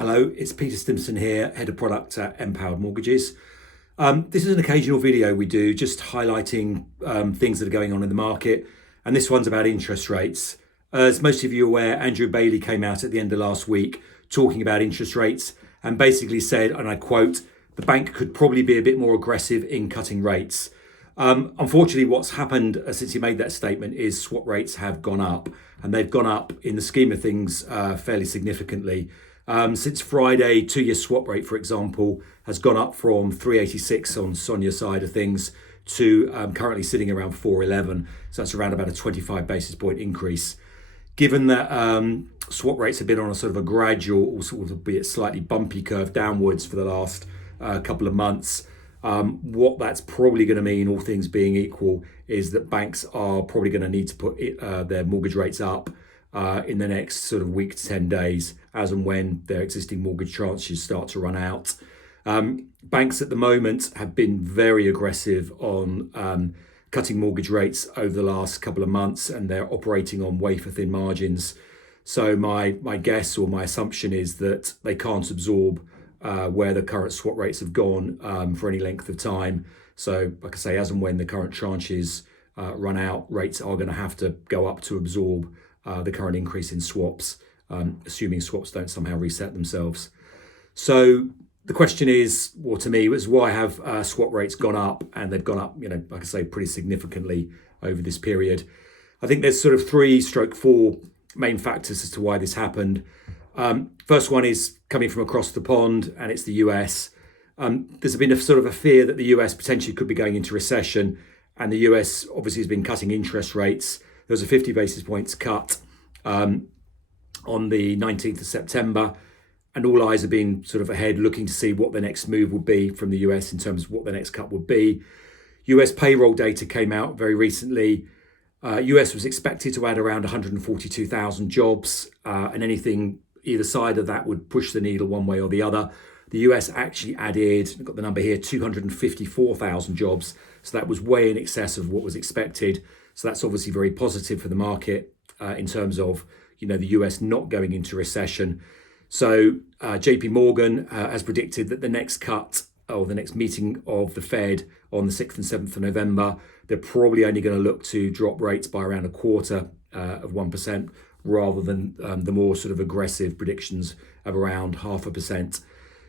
Hello, it's Peter Stimson here, Head of Product at MPowered Mortgages. This is an occasional video we do just highlighting things that are going on in the market, and this one's about interest rates. As most of you are aware, Andrew Bailey came out at the end of last week talking about interest rates and basically said, and I quote, the bank could probably be a bit more aggressive in cutting rates. Unfortunately, what's happened since he made that statement is swap rates have gone up, and they've gone up in the scheme of things fairly significantly. Since Friday, 2-year swap rate, for example, has gone up from 386 on SONIA side of things to currently sitting around 411. So that's around about a 25 basis point increase. Given that swap rates have been on a sort of a gradual, sort of be it slightly bumpy curve downwards for the last couple of months, what that's probably going to mean, all things being equal, is that banks are probably going to need to put their mortgage rates up in the next sort of week to 10 days, as and when their existing mortgage tranches start to run out. Banks at the moment have been very aggressive on cutting mortgage rates over the last couple of months, and they're operating on wafer-thin margins. So my guess or my assumption is that they can't absorb where the current swap rates have gone for any length of time. So, like I say, as and when the current tranches run out, rates are going to have to go up to absorb the current increase in swaps, assuming swaps don't somehow reset themselves. So the question is, well, to me, is why have swap rates gone up? And they've gone up, like I say, pretty significantly over this period. I think there's sort of 3-4 main factors as to why this happened. First one is coming from across the pond, and it's the US. There's been a sort of a fear that the US potentially could be going into recession, and the US obviously has been cutting interest rates. There was a 50 basis points cut on the 19th of September, and all eyes have been sort of ahead looking to see what the next move would be from the US in terms of what the next cut would be. US payroll data came out very recently. US was expected to add around 142,000 jobs, and anything either side of that would push the needle one way or the other. The US actually added, I've got the number here, 254,000 jobs. So that was way in excess of what was expected. So that's obviously very positive for the market in terms of, the US not going into recession. So JP Morgan has predicted that the next cut or the next meeting of the Fed on the 6th and 7th of November, they're probably only going to look to drop rates by around 1/4 of 1%, rather than the more sort of aggressive predictions of around 0.5%.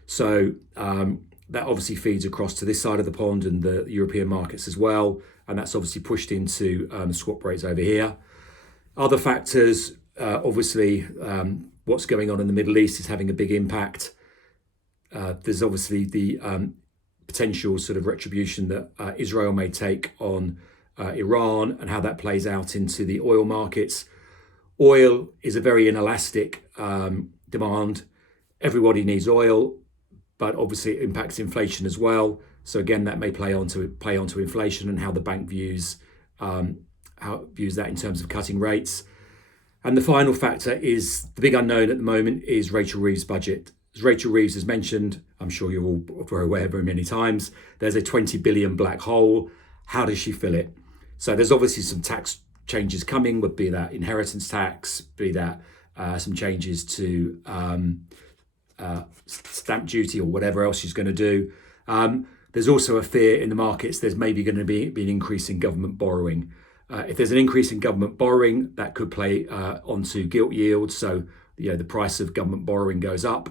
So that obviously feeds across to this side of the pond and the European markets as well. And that's obviously pushed into swap rates over here. Other factors, obviously, what's going on in the Middle East is having a big impact. There's obviously the potential sort of retribution that Israel may take on Iran, and how that plays out into the oil markets. Oil is a very inelastic demand. Everybody needs oil, but obviously it impacts inflation as well. So again, that may play onto inflation and how the bank views that in terms of cutting rates. And the final factor is the big unknown at the moment is Rachel Reeves' budget. As Rachel Reeves has mentioned, I'm sure you're all very aware very many times, there's a 20 billion black hole. How does she fill it? So there's obviously some tax changes coming, would be that inheritance tax, be that some changes to stamp duty or whatever else she's going to do. There's also a fear in the markets there's maybe going to be an increase in government borrowing. If there's an increase in government borrowing, that could play onto gilt yields. So the price of government borrowing goes up.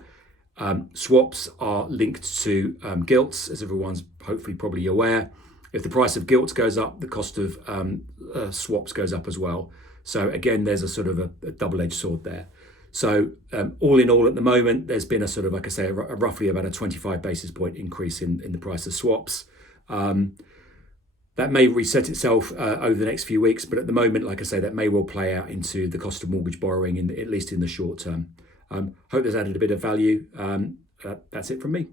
Swaps are linked to gilts, as everyone's hopefully probably aware. If the price of gilts goes up, the cost of swaps goes up as well. So again, there's a sort of a double-edged sword there. So all in all, at the moment, there's been a sort of, like I say, a roughly about a 25 basis point increase in the price of swaps. That may reset itself over the next few weeks, but at the moment, like I say, that may well play out into the cost of mortgage borrowing, at least in the short term. Hope that's added a bit of value. That's it from me.